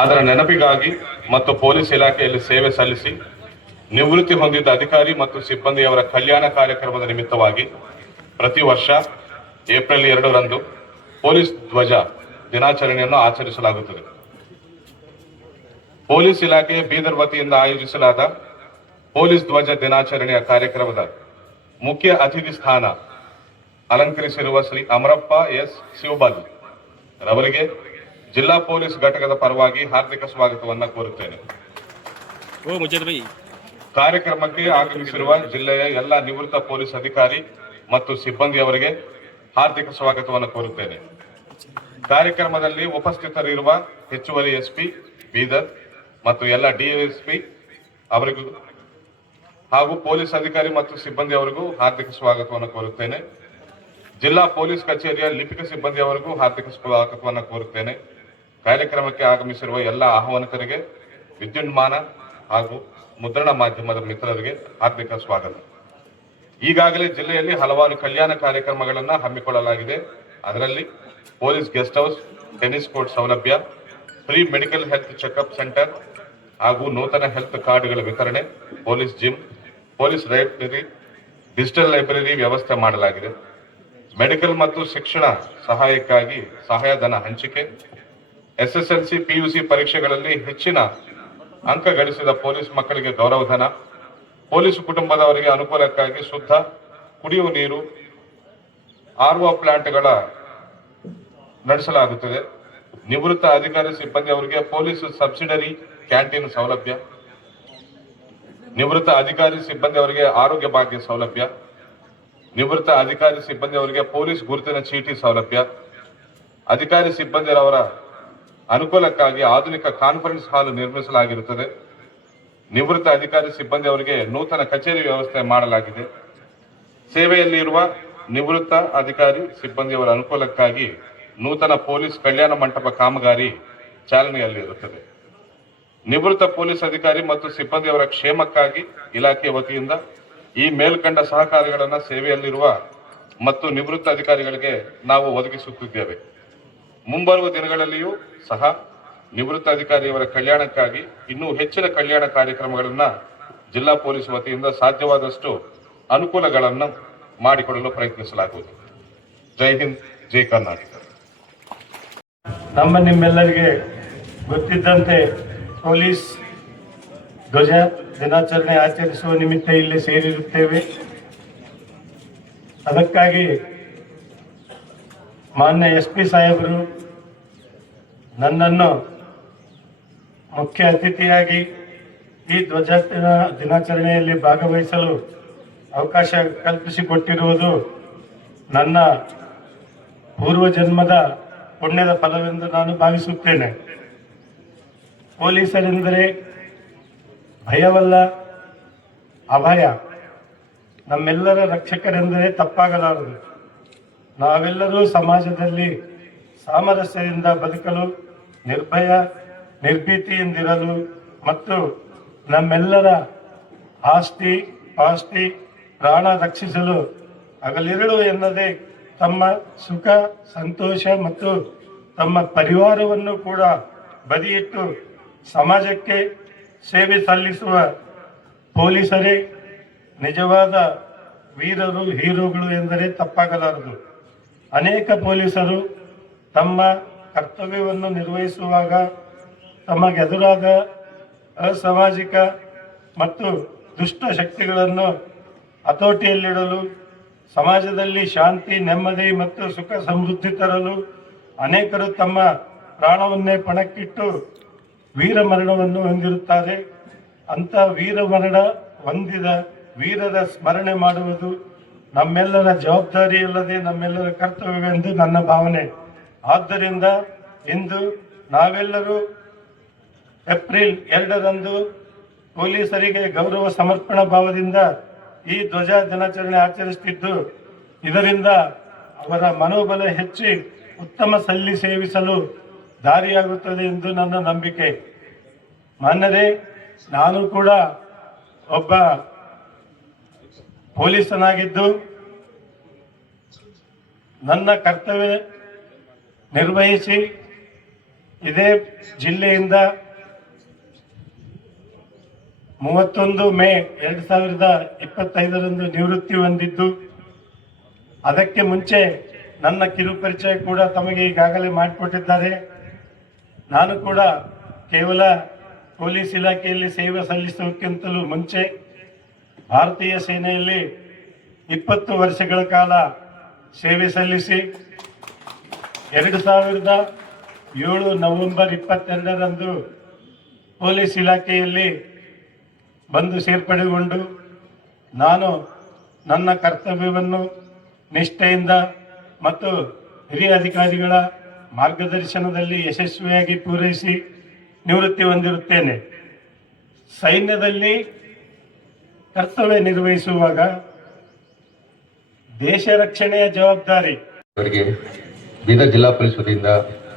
ಅದರ ನೆನಪಿಗಾಗಿ ಮತ್ತು ಪೊಲೀಸ್ ಇಲಾಖೆಯಲ್ಲಿ ಸೇವೆ ಸಲ್ಲಿಸಿ ನಿವೃತ್ತಿ ಹೊಂದಿದ್ದ ಅಧಿಕಾರಿ ಮತ್ತು ಸಿಬ್ಬಂದಿಯವರ ಕಲ್ಯಾಣ ಕಾರ್ಯಕ್ರಮದ ನಿಮಿತ್ತವಾಗಿ ಪ್ರತಿ ವರ್ಷ ಏಪ್ರಿಲ್ 2ರಂದು ಪೊಲೀಸ್ ಧ್ವಜ ದಿನಾಚರಣೆಯನ್ನು ಆಚರಿಸಲಾಗುತ್ತದೆ. ಪೊಲೀಸ್ ಇಲಾಖೆ ಬೀದರ್ ವತಿಯಿಂದ ಆಯೋಜಿಸಲಾದ ಪೊಲೀಸ್ ಧ್ವಜ ದಿನಾಚರಣೆಯ ಕಾರ್ಯಕ್ರಮದ ಮುಖ್ಯ ಅತಿಥಿ ಸ್ಥಾನ ಅಲಂಕರಿಸಿರುವ ಶ್ರೀ ಅಮರಪ್ಪ ಎಸ್ ಶಿವಬಾಲ್ ರವರಿಗೆ ಜಿಲ್ಲಾ ಪೊಲೀಸ್ ಘಟಕದ ಪರವಾಗಿ ಹಾರ್ದಿಕ ಸ್ವಾಗತವನ್ನು ಕೋರುತ್ತೇನೆ. ಕಾರ್ಯಕ್ರಮಕ್ಕೆ ಆಗಮಿಸಿರುವ ಜಿಲ್ಲೆಯ ಎಲ್ಲ ನಿವೃತ್ತ ಪೊಲೀಸ್ ಅಧಿಕಾರಿ ಮತ್ತು ಸಿಬ್ಬಂದಿಯವರಿಗೆ ಹಾರ್ದಿಕ ಸ್ವಾಗತವನ್ನು ಕೋರುತ್ತೇನೆ. ಕಾರ್ಯಕ್ರಮದಲ್ಲಿ ಉಪಸ್ಥಿತರಿರುವ ಹೆಚ್ಚುವರಿ ಎಸ್ಪಿ ಬೀದರ್ ಮತ್ತು ಎಲ್ಲ ಡಿಎಸ್ಪಿ ಅವರಿಗೂ ಹಾಗೂ ಪೊಲೀಸ್ ಅಧಿಕಾರಿ ಮತ್ತು ಸಿಬ್ಬಂದಿಯವರಿಗೂ ಹಾರ್ದಿಕ ಸ್ವಾಗತವನ್ನು ಕೋರುತ್ತೇನೆ. ಜಿಲ್ಲಾ ಪೊಲೀಸ್ ಕಚೇರಿಯ ಲಿಪಿಕ ಸಿಬ್ಬಂದಿಯವರಿಗೂ ಹಾರ್ದಿಕ ಸ್ವಾಗತವನ್ನು ಕೋರುತ್ತೇನೆ. ಕಾರ್ಯಕ್ರಮಕ್ಕೆ ಆಗಮಿಸಿರುವ ಎಲ್ಲ ಆಹ್ವಾನಿತರಿಗೆ, ವಿದ್ಯುನ್ಮಾನ ಹಾಗೂ ಮುದ್ರಣ ಮಾಧ್ಯಮದ ಮಿತ್ರರಿಗೆ ಹಾರ್ದಿಕ ಸ್ವಾಗತ. ಈಗಾಗಲೇ ಜಿಲ್ಲೆಯಲ್ಲಿ ಹಲವಾರು ಕಲ್ಯಾಣ ಕಾರ್ಯಕ್ರಮಗಳನ್ನು ಹಮ್ಮಿಕೊಳ್ಳಲಾಗಿದೆ. ಅದರಲ್ಲಿ police guest house, tennis court ಸೌಲಭ್ಯ, free medical health checkup centre ಹಾಗೂ ನೂತನ ಹೆಲ್ತ್ ಕಾರ್ಡ್ಗಳ ವಿತರಣೆ, police gym, police library, digital library ವ್ಯವಸ್ಥೆ ಮಾಡಲಾಗಿದೆ. ಮೆಡಿಕಲ್ ಮತ್ತು ಶಿಕ್ಷಣ ಸಹಾಯಕ್ಕಾಗಿ ಸಹಾಯಧನ ಹಂಚಿಕೆ, SSLC PUC ಪರೀಕ್ಷೆಗಳಲ್ಲಿ ಹೆಚ್ಚಿನ ಅಂಕ ಗಳಿಸಿದ ಪೊಲೀಸ್ ಮಕ್ಕಳಿಗೆ ಗೌರವಧನ, ಪೊಲೀಸ್ ಕುಟುಂಬದವರಿಗೆ ಅನುಕೂಲಕ್ಕಾಗಿ ಶುದ್ಧ ಕುಡಿಯುವ ನೀರು, RO ಪ್ಲಾಂಟ್ಗಳ ನಡೆಸಲಾಗುತ್ತದೆ. ನಿವೃತ್ತ ಅಧಿಕಾರಿ ಸಿಬ್ಬಂದಿಯವರಿಗೆ ಪೊಲೀಸ್ ಸಬ್ಸಿಡರಿ ಕ್ಯಾಂಟೀನ್ ಸೌಲಭ್ಯ, ನಿವೃತ್ತ ಅಧಿಕಾರಿ ಸಿಬ್ಬಂದಿಯವರಿಗೆ ಆರೋಗ್ಯ ಭಾಗ್ಯ ಸೌಲಭ್ಯ, ನಿವೃತ್ತ ಅಧಿಕಾರಿ ಸಿಬ್ಬಂದಿಯವರಿಗೆ ಪೊಲೀಸ್ ಗುರುತಿನ ಚೀಟಿ ಸೌಲಭ್ಯ, ಅಧಿಕಾರಿ ಸಿಬ್ಬಂದಿಯವರ ಅನುಕೂಲಕ್ಕಾಗಿ ಆಧುನಿಕ ಕಾನ್ಫರೆನ್ಸ್ ಹಾಲ್ ನಿರ್ಮಿಸಲಾಗಿರುತ್ತದೆ. ನಿವೃತ್ತ ಅಧಿಕಾರಿ ಸಿಬ್ಬಂದಿಯವರಿಗೆ ನೂತನ ಕಚೇರಿ ವ್ಯವಸ್ಥೆ ಮಾಡಲಾಗಿದೆ. ಸೇವೆಯಲ್ಲಿ ಇರುವ ನಿವೃತ್ತ ಅಧಿಕಾರಿ ಸಿಬ್ಬಂದಿಯವರ ಅನುಕೂಲಕ್ಕಾಗಿ ನೂತನ ಪೊಲೀಸ್ ಕಲ್ಯಾಣ ಮಂಟಪ ಕಾಮಗಾರಿ ಚಾಲನೆಯಲ್ಲಿರುತ್ತದೆ. ನಿವೃತ್ತ ಪೊಲೀಸ್ ಅಧಿಕಾರಿ ಮತ್ತು ಸಿಬ್ಬಂದಿಯವರ ಕ್ಷೇಮಕ್ಕಾಗಿ ಇಲಾಖೆ ವತಿಯಿಂದ ಈ ಮೇಲ್ಕಂಡ ಸಹಕಾರಿಗಳನ್ನು ಸೇವೆಯಲ್ಲಿರುವ ಮತ್ತು ನಿವೃತ್ತ ಅಧಿಕಾರಿಗಳಿಗೆ ನಾವು ಒದಗಿಸುತ್ತಿದ್ದೇವೆ. ಮುಂಬರುವ ದಿನಗಳಲ್ಲಿಯೂ ಸಹ ನಿವೃತ್ತ ಅಧಿಕಾರಿಯವರ ಕಲ್ಯಾಣಕ್ಕಾಗಿ ಇನ್ನೂ ಹೆಚ್ಚಿನ ಕಲ್ಯಾಣ ಕಾರ್ಯಕ್ರಮಗಳನ್ನು ಜಿಲ್ಲಾ ಪೊಲೀಸ್ ವತಿಯಿಂದ ಸಾಧ್ಯವಾದಷ್ಟು ಅನುಕೂಲಗಳನ್ನು ಮಾಡಿಕೊಡಲು ಪ್ರಯತ್ನಿಸಲಾಗುವುದು. ಜೈ ಹಿಂದ್, ಜೈ ಕರ್ನಾಟಕ. ನಿಮ್ಮೆಲ್ಲರಿಗೆ ಗೊತ್ತಿದ್ದಂತೆ ಪೊಲೀಸ್ ಧ್ವಜ ದಿನಾಚರಣೆ ಆಚರಿಸುವ ನಿಮಿತ್ತ ಇಲ್ಲಿ ಸೇರಿರುತ್ತೇವೆ. ಅದಕ್ಕಾಗಿ ಮಾನ್ಯ SP ಸಾಹೇಬರು ನನ್ನನ್ನು ಮುಖ್ಯ ಅತಿಥಿಯಾಗಿ ಈ ಧ್ವಜ ದಿನಾಚರಣೆಯಲ್ಲಿ ಭಾಗವಹಿಸಲು ಅವಕಾಶ ಕಲ್ಪಿಸಿಕೊಟ್ಟಿರುವುದು ನನ್ನ ಪೂರ್ವ ಜನ್ಮದ ಪುಣ್ಯದ ಫಲವೆಂದು ನಾನು ಭಾವಿಸುತ್ತೇನೆ. ಪೊಲೀಸರೆಂದರೆ ಭಯವಲ್ಲ, ಅಭಯ. ನಮ್ಮೆಲ್ಲರ ರಕ್ಷಕರೆಂದರೆ ತಪ್ಪಾಗಲಾರದು. ನಾವೆಲ್ಲರೂ ಸಮಾಜದಲ್ಲಿ ಸಾಮರಸ್ಯದಿಂದ ಬದುಕಲು, ನಿರ್ಭಯ ನಿರ್ಭೀತಿಯಿಂದಿರಲು ಮತ್ತು ನಮ್ಮೆಲ್ಲರ ಆಸ್ತಿ ಪಾಸ್ತಿ ಪ್ರಾಣ ರಕ್ಷಿಸಲು ಹಗಲಿರುಳು ಎನ್ನದೆ ತಮ್ಮ ಸುಖ ಸಂತೋಷ ಮತ್ತು ತಮ್ಮ ಪರಿವಾರವನ್ನು ಕೂಡ ಬದಿಯಿಟ್ಟು ಸಮಾಜಕ್ಕೆ ಸೇವೆ ಸಲ್ಲಿಸುವ ಪೊಲೀಸರೇ ನಿಜವಾದ ವೀರರು, ಹೀರೋಗಳು ಎಂದರೆ ತಪ್ಪಾಗಲಾರದು. ಅನೇಕ ಪೊಲೀಸರು ತಮ್ಮ ಕರ್ತವ್ಯವನ್ನು ನಿರ್ವಹಿಸುವಾಗ ತಮಗೆದುರಾದ ಅಸಾಮಾಜಿಕ ಮತ್ತು ದುಷ್ಟ ಶಕ್ತಿಗಳನ್ನು ಹತೋಟಿಯಲ್ಲಿಡಲು, ಸಮಾಜದಲ್ಲಿ ಶಾಂತಿ, ನೆಮ್ಮದಿ ಮತ್ತು ಸುಖ ಸಮೃದ್ಧಿ ತರಲು ಅನೇಕರು ತಮ್ಮ ಪ್ರಾಣವನ್ನೇ ಪಣಕ್ಕಿಟ್ಟು ವೀರ ಮರಣವನ್ನು ಹೊಂದಿರುತ್ತಾರೆ. ಅಂಥ ವೀರ ಮರಣ ಹೊಂದಿದ ವೀರರ ಸ್ಮರಣೆ ಮಾಡುವುದು ನಮ್ಮೆಲ್ಲರ ಜವಾಬ್ದಾರಿಯಲ್ಲದೆ ನಮ್ಮೆಲ್ಲರ ಕರ್ತವ್ಯವೆಂದು ನನ್ನ ಭಾವನೆ. ಆದ್ದರಿಂದ ಇಂದು ನಾವೆಲ್ಲರೂ ಏಪ್ರಿಲ್ 2ರಂದು ಪೊಲೀಸರಿಗೆ ಗೌರವ ಸಮರ್ಪಣಾ ಭಾವದಿಂದ ಈ ಧ್ವಜ ದಿನಾಚರಣೆ ಆಚರಿಸುತ್ತಿದ್ದು, ಇದರಿಂದ ಅವರ ಮನೋಬಲ ಹೆಚ್ಚಿ ಉತ್ತಮ ಸೇವಿಸಲು ದಾರಿಯಾಗುತ್ತದೆ ಎಂದು ನನ್ನ ನಂಬಿಕೆ. ಮಾನ್ಯರೇ, ನಾನು ಕೂಡ ಒಬ್ಬ ಪೊಲೀಸನಾಗಿದ್ದು ನನ್ನ ಕರ್ತವ್ಯ ನಿರ್ವಹಿಸಿ ಇದೇ ಜಿಲ್ಲೆಯಿಂದ 31 ಮೇ 2025ರಂದು ನಿವೃತ್ತಿ ಹೊಂದಿದ್ದು, ಅದಕ್ಕೆ ಮುಂಚೆ ನನ್ನ ಕಿರುಪರಿಚಯ ಕೂಡ ತಮಗೆ ಈಗಾಗಲೇ ಮಾಡಿಕೊಟ್ಟಿದ್ದಾರೆ. ನಾನು ಕೂಡ ಕೇವಲ ಪೊಲೀಸ್ ಇಲಾಖೆಯಲ್ಲಿ ಸೇವೆ ಸಲ್ಲಿಸುವುದಕ್ಕಿಂತಲೂ ಮುಂಚೆ ಭಾರತೀಯ ಸೇನೆಯಲ್ಲಿ 20 ವರ್ಷಗಳ ಕಾಲ ಸೇವೆ ಸಲ್ಲಿಸಿ 2007 ನವೆಂಬರ್ 22ರಂದು ಪೊಲೀಸ್ ಇಲಾಖೆಯಲ್ಲಿ ಬಂದು ಸೇರ್ಪಡೆಗೊಂಡು ನಾನು ನನ್ನ ಕರ್ತವ್ಯವನ್ನು ನಿಷ್ಠೆಯಿಂದ ಮತ್ತು ಹಿರಿಯ ಅಧಿಕಾರಿಗಳ ಮಾರ್ಗದರ್ಶನದಲ್ಲಿ ಯಶಸ್ವಿಯಾಗಿ ಪೂರೈಸಿ ನಿವೃತ್ತಿ ಹೊಂದಿರುತ್ತೇನೆ. ಸೈನ್ಯದಲ್ಲಿ ಕರ್ತವ್ಯ ನಿರ್ವಹಿಸುವಾಗ ದೇಶ ರಕ್ಷಣೆಯ ಜವಾಬ್ದಾರಿ ಅವರಿಗೆ ಬೀದರ್ ಜಿಲ್ಲಾ ಪೊಲೀಸ್ ವತಿಯಿಂದ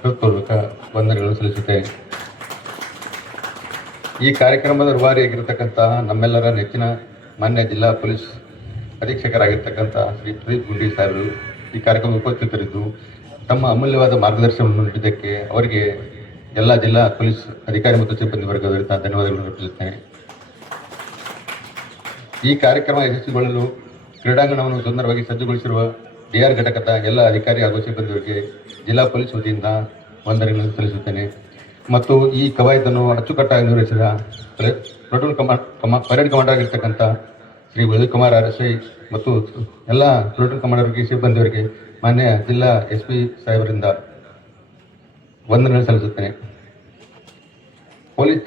ಹೃತ್ಪೂರ್ವಕ ವಂದನೆಗಳನ್ನು ಸಲ್ಲಿಸುತ್ತೇನೆ. ಈ ಕಾರ್ಯಕ್ರಮದ ರೂವಾರಿಯಾಗಿರತಕ್ಕಂತಹ ನಮ್ಮೆಲ್ಲರ ನೆಚ್ಚಿನ ಮಾನ್ಯ ಜಿಲ್ಲಾ ಪೊಲೀಸ್ ಅಧೀಕ್ಷಕರಾಗಿರ್ತಕ್ಕಂಥ ಶ್ರೀ ಪ್ರದೀಪ್ ಗುಂಡಿ ಸಾಹೇಬರು ಈ ಕಾರ್ಯಕ್ರಮ ಉಪಸ್ಥಿತರಿದ್ದು ತಮ್ಮ ಅಮೂಲ್ಯವಾದ ಮಾರ್ಗದರ್ಶನವನ್ನು ನೀಡಿದ್ದಕ್ಕೆ ಅವರಿಗೆ ಎಲ್ಲ ಜಿಲ್ಲಾ ಪೊಲೀಸ್ ಅಧಿಕಾರಿ ಮತ್ತು ಸಿಬ್ಬಂದಿ ವರ್ಗದವರಿಂದ ಧನ್ಯವಾದಗಳನ್ನು ಅರ್ಪಿಸುತ್ತೇನೆ. ಈ ಕಾರ್ಯಕ್ರಮ ಯಶಸ್ವಿಗೊಳ್ಳಲು ಕ್ರೀಡಾಂಗಣವನ್ನು ಸುಂದರವಾಗಿ ಸಜ್ಜುಗೊಳಿಸಿರುವ ಡಿಆರ್ ಘಟಕದ ಎಲ್ಲ ಅಧಿಕಾರಿ ಹಾಗೂ ಸಿಬ್ಬಂದಿಯವರಿಗೆ ಜಿಲ್ಲಾ ಪೊಲೀಸ್ ವತಿಯಿಂದ ವಂದನೆಗಳನ್ನು ಸಲ್ಲಿಸುತ್ತೇನೆ. ಮತ್ತು ಈ ಕವಾಯತನ್ನು ಅಚ್ಚುಕಟ್ಟಾಗಿ ನಿರ್ವಹಿಸಿದ ಪರೇಡ್ ಕಮಾಂಡರ್ ಆಗಿರ್ತಕ್ಕಂಥ ಶ್ರೀ ಉದಯ್ ಕುಮಾರ್ RSI ಮತ್ತು ಎಲ್ಲ ಪ್ಲೂಟೂನ್ ಕಮಾಂಡರ್ಗೆ ಸಿಬ್ಬಂದಿಯವರಿಗೆ ಮಾನ್ಯ ಜಿಲ್ಲಾ SP ಸಾಹೇಬರಿಂದ ವಂದನೆಗಳನ್ನು ಸಲ್ಲಿಸುತ್ತೇನೆ. ಪೊಲೀಸ್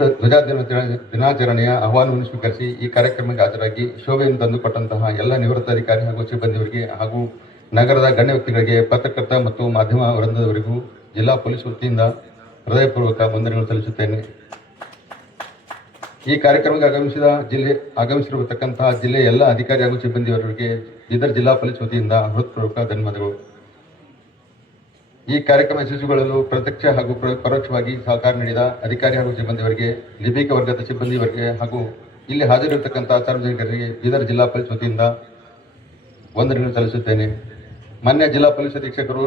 ದಿನಾಚರಣೆಯ ಆಹ್ವಾನವನ್ನು ಸ್ವೀಕರಿಸಿ ಈ ಕಾರ್ಯಕ್ರಮಕ್ಕೆ ಹಾಜರಾಗಿ ಶೋಭೆಯನ್ನು ತಂದುಕೊಟ್ಟಂತಹ ಎಲ್ಲ ನಿವೃತ್ತ ಅಧಿಕಾರಿ ಹಾಗೂ ಸಿಬ್ಬಂದಿಯವರಿಗೆ ಹಾಗೂ ನಗರದ ಗಣ್ಯ ವ್ಯಕ್ತಿಗಳಿಗೆ, ಪತ್ರಕರ್ತ ಮತ್ತು ಮಾಧ್ಯಮ ವೃಂದದವರಿಗೂ ಜಿಲ್ಲಾ ಪೊಲೀಸ್ ವತಿಯಿಂದ ಹೃದಯಪೂರ್ವಕ ವಂದನೆಗಳನ್ನು ಸಲ್ಲಿಸುತ್ತೇನೆ. ಈ ಕಾರ್ಯಕ್ರಮಕ್ಕೆ ಆಗಮಿಸಿರತಕ್ಕಂತಹ ಜಿಲ್ಲೆಯ ಎಲ್ಲ ಅಧಿಕಾರಿ ಹಾಗೂ ಸಿಬ್ಬಂದಿಯವರಿಗೆ ಬೀದರ್ ಜಿಲ್ಲಾ ಪೊಲೀಸ್ ವತಿಯಿಂದ ಹೃತ್ಪೂರ್ವಕ ಧನ್ಯವಾದಗಳು. ಈ ಕಾರ್ಯಕ್ರಮ ಯಶಸ್ವಿಗೊಳ್ಳಲು ಪ್ರತ್ಯಕ್ಷ ಹಾಗೂ ಪರೋಕ್ಷವಾಗಿ ಸಹಕಾರ ನೀಡಿದ ಅಧಿಕಾರಿ ಹಾಗೂ ಸಿಬ್ಬಂದಿಯವರಿಗೆ, ಲಿಪಿಕ ವರ್ಗದ ಸಿಬ್ಬಂದಿಯವರಿಗೆ ಹಾಗೂ ಇಲ್ಲಿ ಹಾಜರಿರತಕ್ಕಂತಹ ಸಾರ್ವಜನಿಕರಿಗೆ ಬೀದರ್ ಜಿಲ್ಲಾ ಪೊಲೀಸ್ ವತಿಯಿಂದ ವಂದನೆಗಳನ್ನು ಸಲ್ಲಿಸುತ್ತೇನೆ. ಮಾನ್ಯ ಜಿಲ್ಲಾ ಪೊಲೀಸ್ ಅಧೀಕ್ಷಕರು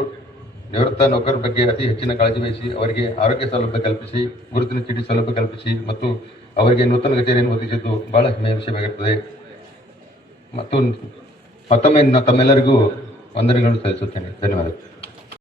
ನಿವೃತ್ತ ನೌಕರರ ಬಗ್ಗೆ ಅತಿ ಹೆಚ್ಚಿನ ಕಾಳಜಿ ವಹಿಸಿ ಅವರಿಗೆ ಆರೋಗ್ಯ ಸೌಲಭ್ಯ ಕಲ್ಪಿಸಿ, ಗುರುತಿನ ಚೀಟಿ ಸೌಲಭ್ಯ ಕಲ್ಪಿಸಿ ಮತ್ತು ಅವರಿಗೆ ನೂತನ ಕಚೇರಿಯನ್ನು ಒದಗಿಸಿದ್ದು ಬಹಳ ಹೆಮ್ಮೆಯ ವಿಷಯವಾಗಿರುತ್ತದೆ. ಮತ್ತು ಮತ್ತೊಮ್ಮೆ ತಮ್ಮೆಲ್ಲರಿಗೂ ವಂದನೆಗಳನ್ನು ಸಲ್ಲಿಸುತ್ತೇನೆ. ಧನ್ಯವಾದಗಳು.